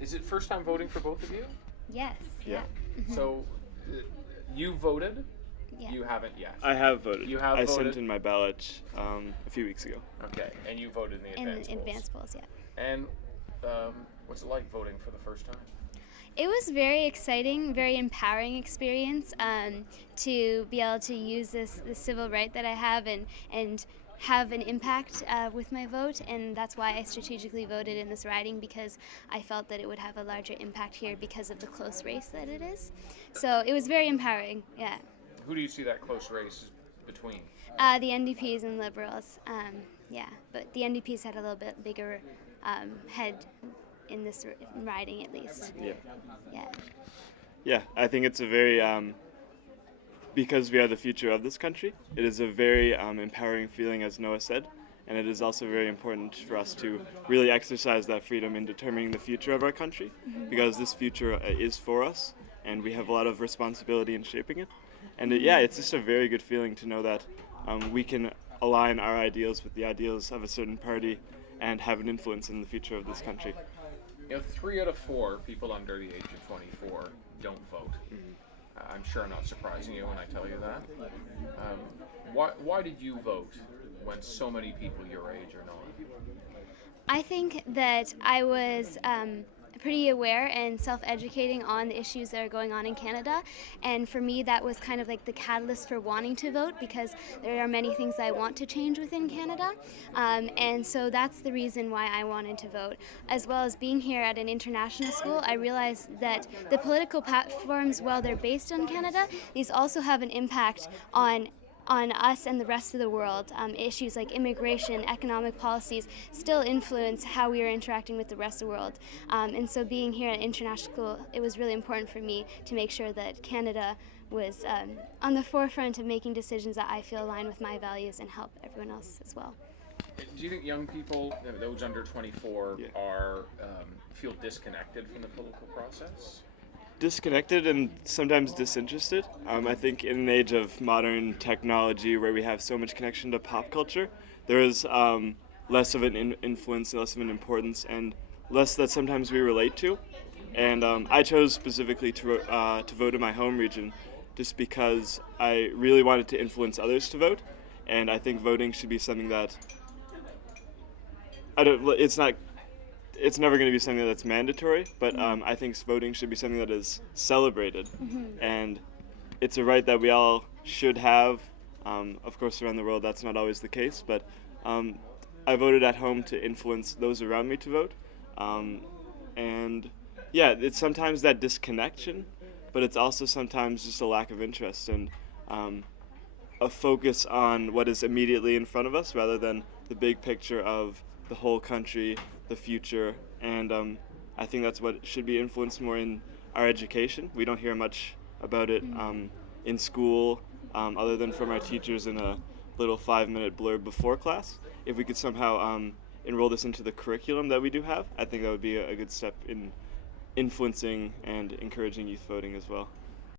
Is it first time voting for both of you? Yes. Yeah. So, you voted? Yeah. You haven't yet. I have voted. You have I voted? sent in my ballot a few weeks ago. Okay, and you voted in the advance polls. Advanced polls, yeah. And what's it like voting for the first time? It was very exciting, very empowering experience to be able to use this civil right that I have and have an impact with my vote, and that's why I strategically voted in this riding, because I felt that it would have a larger impact here because of the close race that it is. So it was very empowering, yeah. Who do you see that close race between? The NDPs and Liberals, yeah, but the NDPs had a little bit bigger head in this riding, at least. Yeah. Yeah. Yeah, I think it's a very, because we are the future of this country, it is a very empowering feeling, as Noah said, and it is also very important for us to really exercise that freedom in determining the future of our country, because this future is for us, and we have a lot of responsibility in shaping it. And it's just a very good feeling to know that we can align our ideals with the ideals of a certain party and have an influence in the future of this country. 3 out of 4 people under the age of 24 don't vote. I'm sure I'm not surprising you when I tell you that. Why did you vote when so many people your age are not? I think that I was pretty aware and self-educating on the issues that are going on in Canada, and for me that was kind of like the catalyst for wanting to vote, because there are many things I want to change within Canada, and so that's the reason why I wanted to vote. As well as being here at an international school, I realized that the political platforms, while they're based on Canada, these also have an impact on us and the rest of the world. Issues like immigration, economic policies still influence how we are interacting with the rest of the world. And so being here at international school, it was really important for me to make sure that Canada was on the forefront of making decisions that I feel align with my values and help everyone else as well. Do you think young people, those under 24, feel disconnected from the political process? Disconnected and sometimes disinterested. I think in an age of modern technology where we have so much connection to pop culture, there is less of an influence, less of an importance, and less that sometimes we relate to. And I chose specifically to vote in my home region just because I really wanted to influence others to vote, and I think voting should be something that it's never going to be something that's mandatory, but I think voting should be something that is celebrated, and it's a right that we all should have. Of course, around the world that's not always the case, but I voted at home to influence those around me to vote, and it's sometimes that disconnection, but it's also sometimes just a lack of interest and a focus on what is immediately in front of us rather than the big picture of the whole country, the future, and I think that's what should be influenced more in our education. We don't hear much about it in school, other than from our teachers in a little 5-minute blurb before class. If we could somehow enroll this into the curriculum that we do have, I think that would be a good step in influencing and encouraging youth voting as well.